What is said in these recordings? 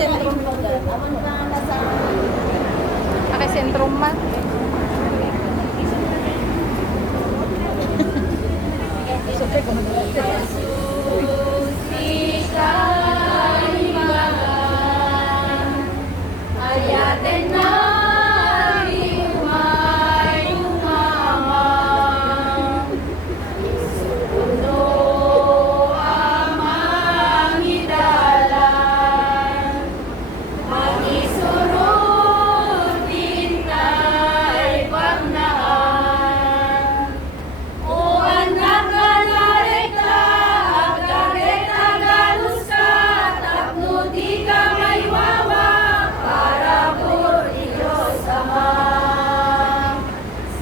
sentrum mo dyan. Aman ka nasa... Sentrum man. Super Ayaten na umay umama Isundo amang idalan Magisurod din tayo pagnaan O anak ka nareta Agageta galus ka Tapno di ka may wawa para por Diyos Ama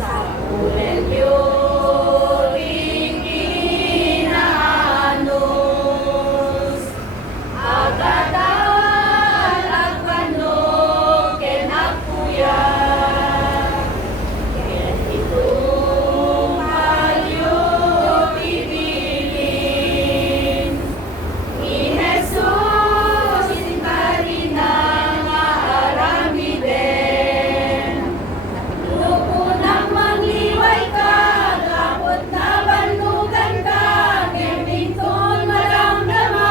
sa kulelyo ikinaanos agadal agwano kenakuya ken itong malyo tibilin ni Jesus intari na nga aramiden lupo nang mangliway ka lapot na banlugan ka gemington maramdama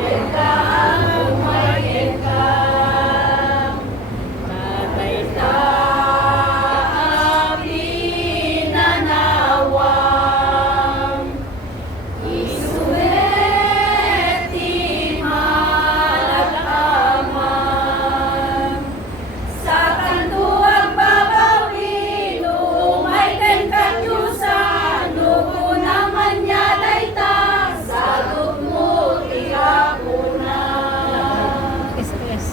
len ka ang umayen ka matay ta pinanawang isueti malakaman sa kantuang babawi lumay ken katyusan lupo naman niya dayta sagot mo tiyakuna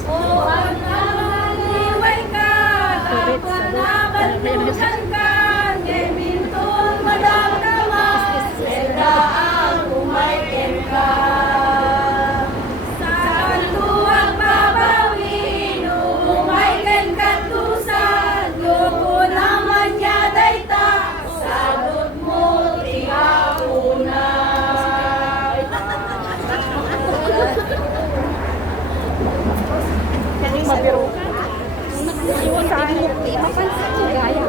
o ang nangliway ka dapat na banlugan ka gemintong madamdaman lenda ang umayken ka sa kantuang babawi umayken katusan lupo naman niya dayta sagot mo tiyakuna Kaning mabiro ka. Iwan sa akin. Mapansin ko gaya.